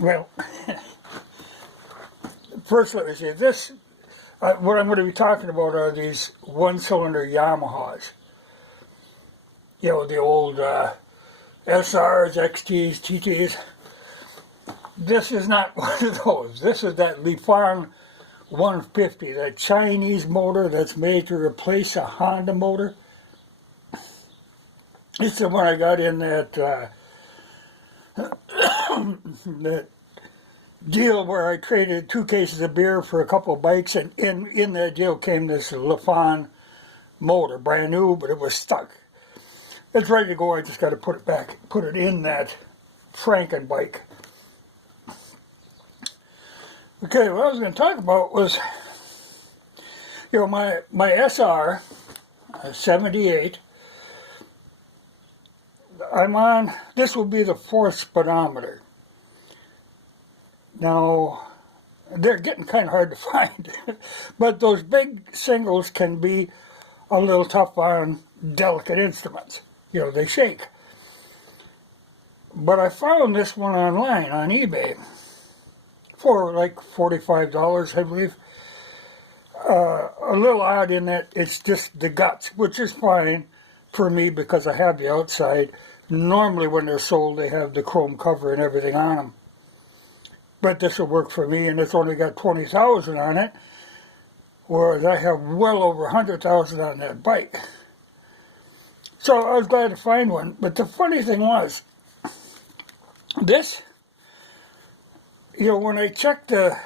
Well, first let me say this. What I'm going to be talking about are these one-cylinder Yamahas. You know, the old SRs, XTs, TTs. This is not one of those. This is that Lifan 150, that Chinese motor that's made to replace a Honda motor. It's the one I got in that that deal where I traded 2 cases of beer for a couple of bikes, and in that deal came this Lifan motor, brand new, but it was stuck. It's ready to go. I just got to put it back, put it in that Franken bike. Okay, what I was going to talk about was, you know, my SR 78. I'm on, this will be the 4th speedometer. Now, they're getting kind of hard to find, but those big singles can be a little tough on delicate instruments. You know, they shake. But I found this one online on eBay for like $45, I believe. A little odd in that it's just the guts, which is fine for me because I have the outside. Normally when they're sold they have the chrome cover and everything on them. But this will work for me, and it's only got 20,000 on it, whereas I have well over 100,000 on that bike. So I was glad to find one. But the funny thing was, this, you know, when I checked the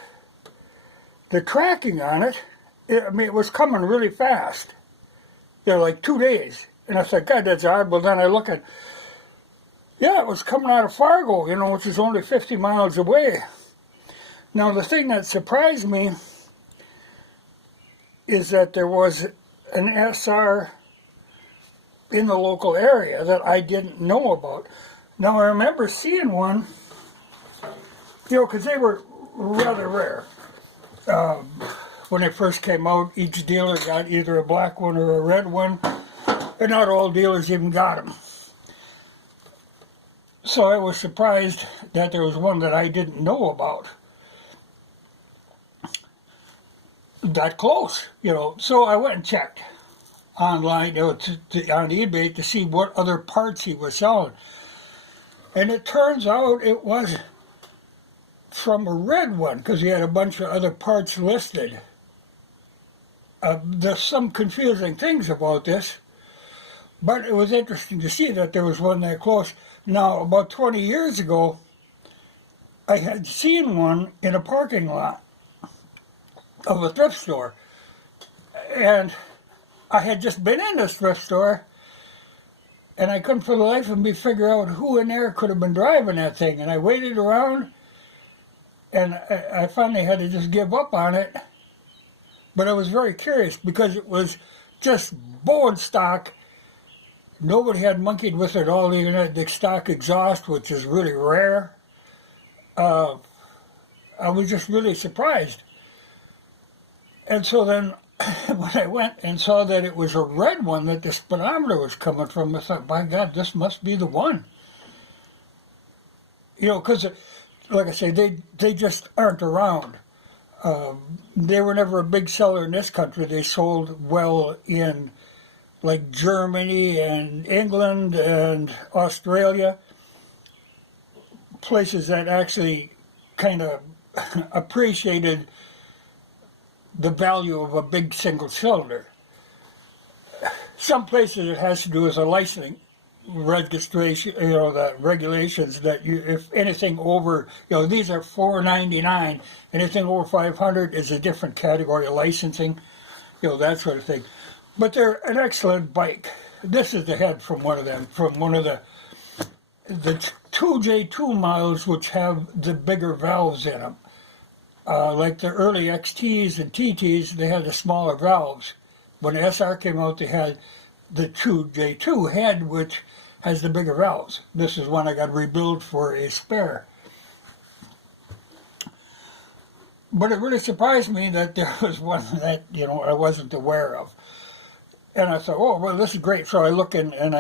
tracking on it, I mean, it was coming really fast. You know, like 2 days. And I thought, God, that's odd. Well, then I look at, yeah, it was coming out of Fargo, you know, which is only 50 miles away. Now, the thing that surprised me is that there was an SR in the local area that I didn't know about. Now, I remember seeing one, you know, because they were rather rare. When they first came out, each dealer got either a black one or a red one, and not all dealers even got them. So I was surprised that there was one that I didn't know about. That close, you know. So I went and checked online, you know, on eBay to see what other parts he was selling. And it turns out it was from a red one, because he had a bunch of other parts listed. There's some confusing things about this, but it was interesting to see that there was one that close. Now, about 20 years ago, I had seen one in a parking lot of a thrift store, and I had just been in this thrift store, and I couldn't for the life of me figure out who in there could have been driving that thing, and I waited around, and I finally had to just give up on it. But I was very curious because it was just bone stock. Nobody had monkeyed with it at all, even had the stock exhaust, which is really rare. I was just really surprised. And so then when I went and saw that it was a red one that the speedometer was coming from, I thought, by God, this must be the one. You know, because, like I say, they just aren't around. They were never a big seller in this country. They sold well in like Germany and England and Australia, places that actually kind of appreciated the value of a big single cylinder. Some places it has to do with a licensing registration, you know, the regulations that you, if anything over, you know, these are $499, anything over 500 is a different category of licensing, you know, that sort of thing. But they're an excellent bike. This is the head from one of them, from one of the 2J2 models, which have the bigger valves in them. Like the early XTs and TTs, they had the smaller valves. When the SR came out, they had the 2J2 head, which has the bigger valves. This is one I got rebuilt for a spare. But it really surprised me that there was one that, you know, I wasn't aware of. And I thought, oh, well, this is great. So I look in, and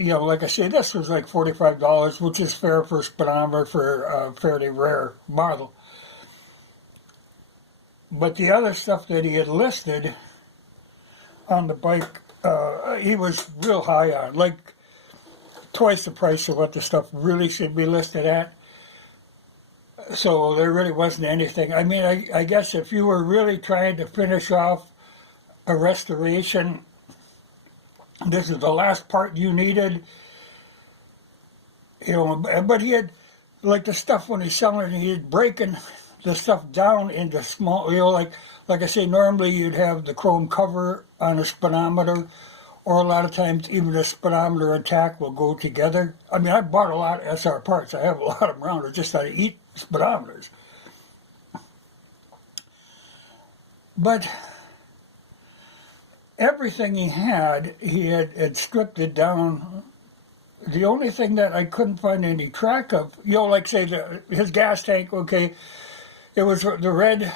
like I say, this was like $45, which is fair for a speedometer for a fairly rare model. But the other stuff that he had listed on the bike, he was real high on, like twice the price of what the stuff really should be listed at. So there really wasn't anything. I mean, I guess if you were really trying to finish off a restoration, this is the last part you needed, but he had, like the stuff when he's selling it, he had breaking the stuff down into small, like I say, normally you'd have the chrome cover on a speedometer, or a lot of times even a speedometer and tack will go together. I mean, I bought a lot of SR parts. I have a lot of them around. It's just I eat speedometers. But everything he had stripped it down. The only thing that I couldn't find any track of, like say his gas tank, okay, it was the red,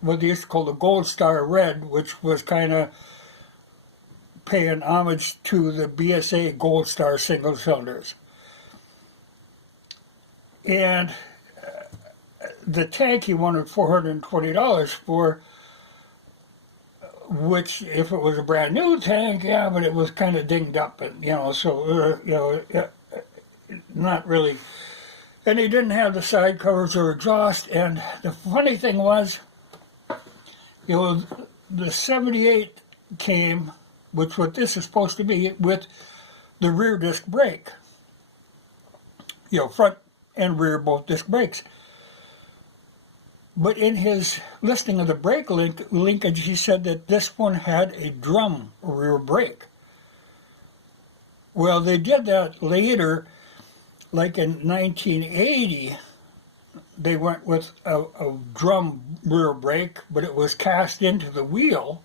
what they used to call the Gold Star red, which was kind of paying homage to the BSA Gold Star single cylinders. And the tank he wanted $420 for, which if it was a brand new tank, yeah, but it was kind of dinged up, and not really. And he didn't have the side covers or exhaust. And the funny thing was, the 78 came, which what this is supposed to be, with the rear disc brake. Front and rear both disc brakes. But in his listing of the brake linkage, he said that this one had a drum rear brake. Well, they did that later, like in 1980, they went with a drum rear brake, but it was cast into the wheel.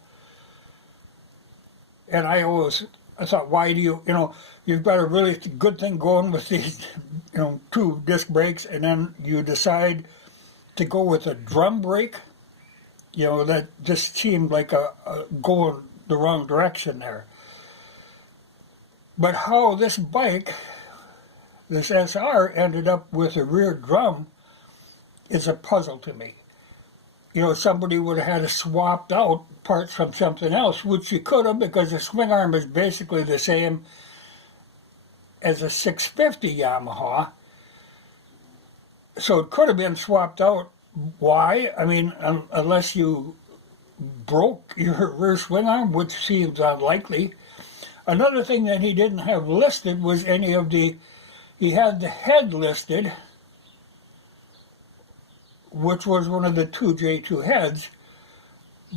And I thought, why do you've got a really good thing going with these, two disc brakes, and then you decide to go with a drum brake? That just seemed like a going the wrong direction there. But how this bike, this SR, ended up with a rear drum is a puzzle to me. Somebody would have had to swapped out parts from something else, which you could have, because the swing arm is basically the same as a 650 Yamaha. So it could have been swapped out. Why? I mean, unless you broke your rear swing arm, which seems unlikely. Another thing that he didn't have listed was any of he had the head listed, which was one of the 2J2 heads,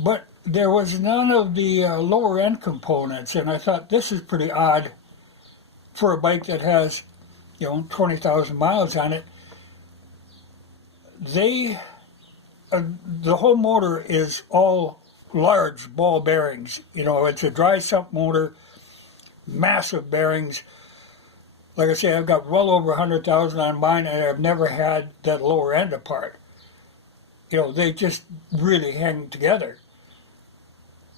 but there was none of the lower end components, and I thought this is pretty odd for a bike that has, 20,000 miles on it. The whole motor is all large ball bearings. It's a dry sump motor, massive bearings. Like I say, I've got well over 100,000 on mine, and I've never had that lower end apart. They just really hang together.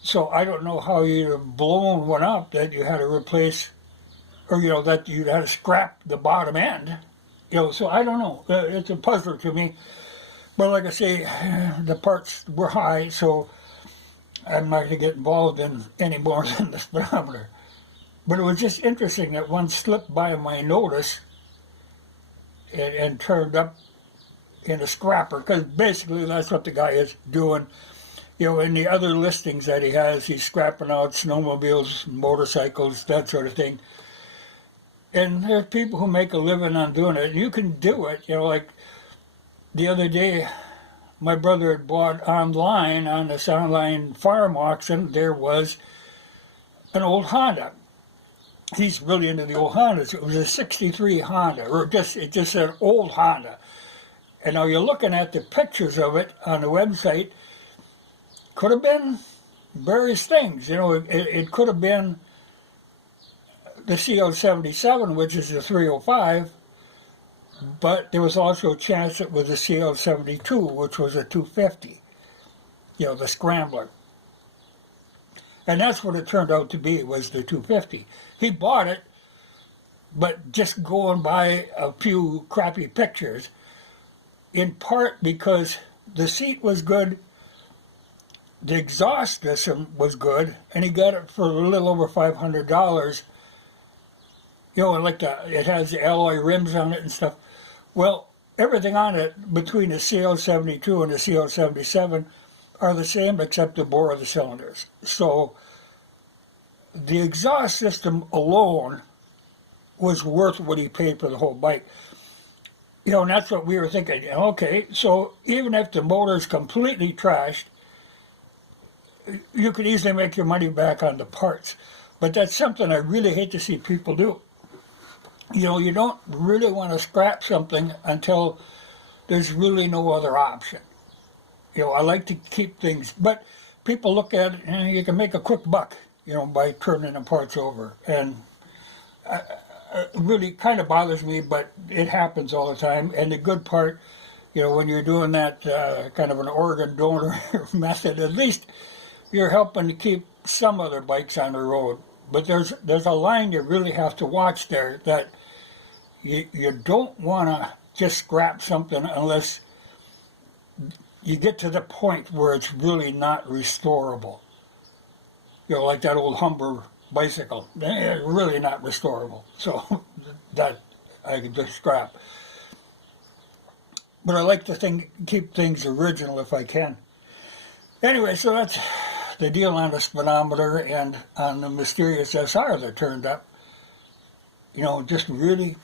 So I don't know how you'd have blown one up that you had to replace, or that you'd had to scrap the bottom end. So I don't know. It's a puzzler to me. But like I say, the parts were high, so I'm not going to get involved in any more than the speedometer. But it was just interesting that one slipped by my notice and turned up in a scrapper, because basically that's what the guy is doing. In the other listings that he has, he's scrapping out snowmobiles, motorcycles, that sort of thing. And there's people who make a living on doing it. And you can do it, like the other day, my brother had bought online on this online farm auction, there was an old Honda. He's really into the old Hondas. It was a 63 Honda, or it just said old Honda. And now you're looking at the pictures of it on the website. Could have been various things. It could have been the CL77, which is the 305, but there was also a chance it was the CL72, which was a 250, the Scrambler. And that's what it turned out to be, was the 250. He bought it, but just going by a few crappy pictures, in part because the seat was good, the exhaust system was good, and he got it for a little over $500. You know, like it has the alloy rims on it and stuff. Well, everything on it between the CL72 and the CL77 are the same except the bore of the cylinders. So the exhaust system alone was worth what he paid for the whole bike. You know, and that's what we were thinking. Okay, so even if the motor's completely trashed, you could easily make your money back on the parts. But that's something I really hate to see people do. You know, you don't really want to scrap something until there's really no other option. You know, I like to keep things, but people look at it and you can make a quick buck, you know, by turning the parts over. And it really kind of bothers me, but it happens all the time. And the good part, you know, when you're doing that kind of an organ donor method, at least you're helping to keep some other bikes on the road. But there's a line you really have to watch there, that you don't want to just scrap something unless you get to the point where it's really not restorable. You know, like that old Humber bicycle. They're really not restorable. So that I can just scrap. But I like to keep things original if I can. Anyway, so that's the deal on the speedometer and on the mysterious SR that turned up. You know, just really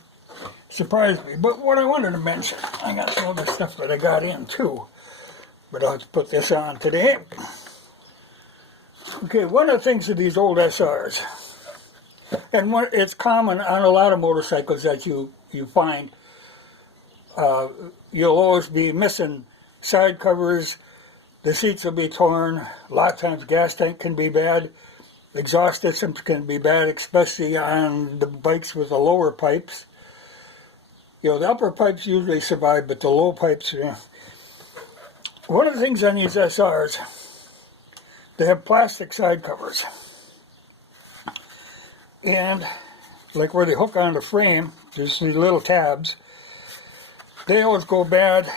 surprised me. But what I wanted to mention, I got some other stuff that I got in too, but I'll have to put this on today. Okay, one of the things of these old SRs, and it's common on a lot of motorcycles that you find, you'll always be missing side covers, the seats will be torn, a lot of times gas tank can be bad, exhaust systems can be bad, especially on the bikes with the lower pipes. You know, the upper pipes usually survive, but the low pipes, you know. One of the things on these SRs, they have plastic side covers. And like where they hook on the frame, there's these little tabs. They always go bad.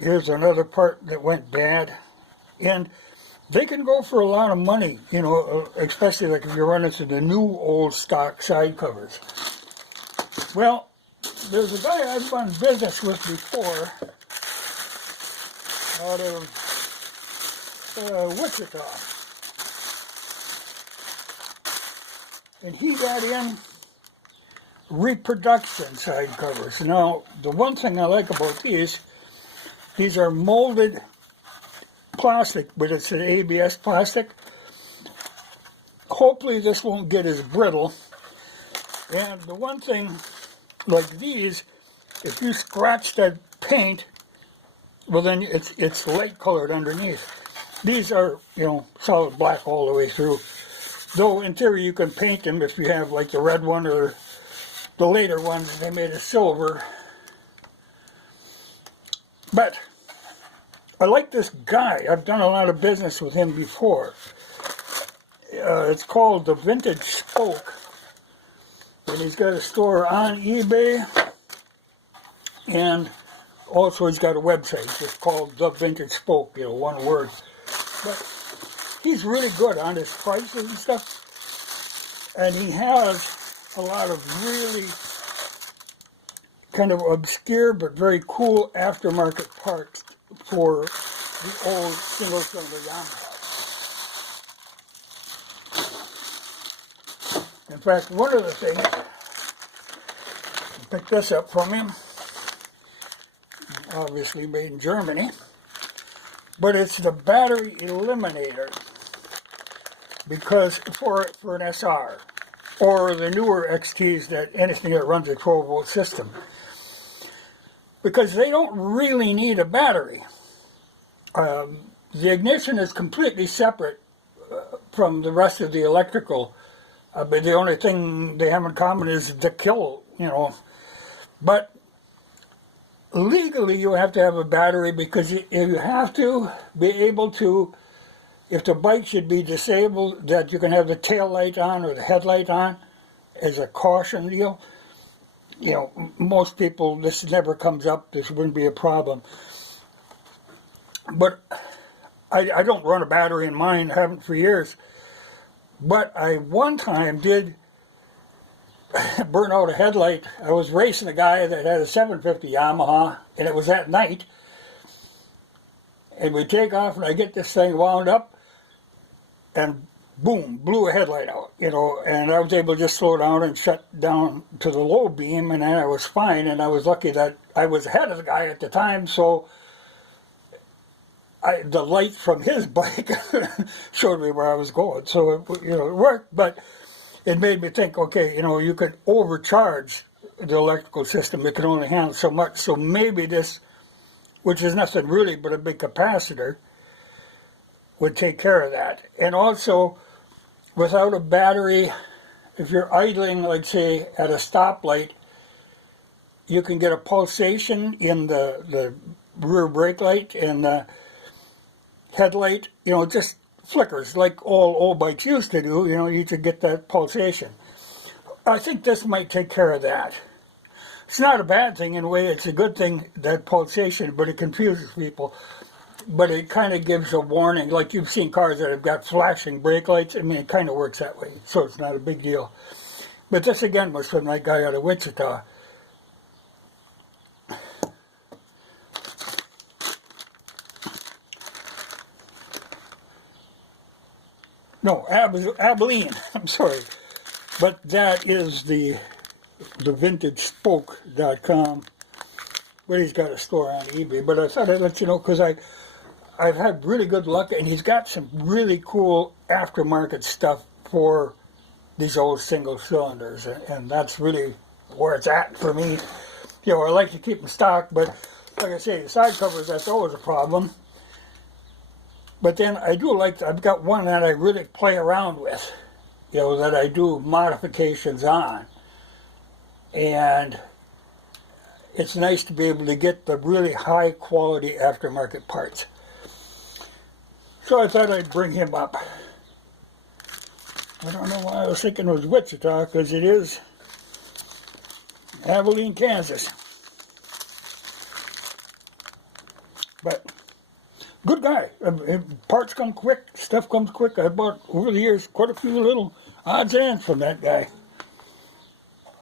Here's another part that went bad. And they can go for a lot of money, you know, especially like if you run into the new old stock side covers. Well, there's a guy I've done business with before out of Wichita. And he got in reproduction side covers. Now, the one thing I like about these are molded plastic, but it's an ABS plastic. Hopefully this won't get as brittle. And the one thing, like these, if you scratch that paint, well then it's light colored underneath. These are, you know, solid black all the way through. Though in theory you can paint them if you have like the red one or the later ones, they made it silver. But I like this guy. I've done a lot of business with him before. It's called the Vintage Spoke. And he's got a store on eBay. And also he's got a website. It's called The Vintage Spoke, you know, one word. But he's really good on his prices and stuff. And he has a lot of really kind of obscure but very cool aftermarket parts for the old single-cylinder Yamaha. In fact, one of the things, I picked this up from him, obviously made in Germany, but it's the battery eliminator, because for an SR, or the newer XTs, that anything that runs a 12-volt system, because they don't really need a battery. The ignition is completely separate from the rest of the electrical, but the only thing they have in common is the kill, you know. But legally you have to have a battery, because you have to be able to if the bike should be disabled, that you can have the tail light on or the headlight on as a caution deal. You know, most people, this never comes up, this wouldn't be a problem. But I don't run a battery in mine, haven't for years. But I one time did burn out a headlight. I was racing a guy that had a 750 Yamaha, and it was at night. And we take off, and I get this thing wound up, and boom, blew a headlight out, you know, and I was able to just slow down and shut down to the low beam, and then I was fine, and I was lucky that I was ahead of the guy at the time, so the light from his bike showed me where I was going, so it, you know, it worked, but it made me think, okay, you know, you could overcharge the electrical system, it can only handle so much, so maybe this, which is nothing really but a big capacitor, would take care of that. And also, without a battery, if you're idling, like say, at a stoplight, you can get a pulsation in the rear brake light and the headlight. You know, it just flickers like all old bikes used to do. You know, you could get that pulsation. I think this might take care of that. It's not a bad thing in a way, it's a good thing, that pulsation, but it confuses people. But it kind of gives a warning, like you've seen cars that have got flashing brake lights. I mean, it kind of works that way, so it's not a big deal. But this again was from that guy out of Wichita. No, Abilene, I'm sorry. But that is the vintagespoke.com. But he's got a store on eBay. But I thought I'd let you know, because I've had really good luck, and he's got some really cool aftermarket stuff for these old single cylinders, and that's really where it's at for me. You know, I like to keep them stock, but like I say, the side covers, that's always a problem. But then I do like, I've got one that I really play around with, you know, that I do modifications on. And it's nice to be able to get the really high quality aftermarket parts. So I thought I'd bring him up. I don't know why I was thinking it was Wichita, because it is Abilene, Kansas. But good guy. Parts come quick, stuff comes quick. I bought over the years quite a few little odds and ends from that guy.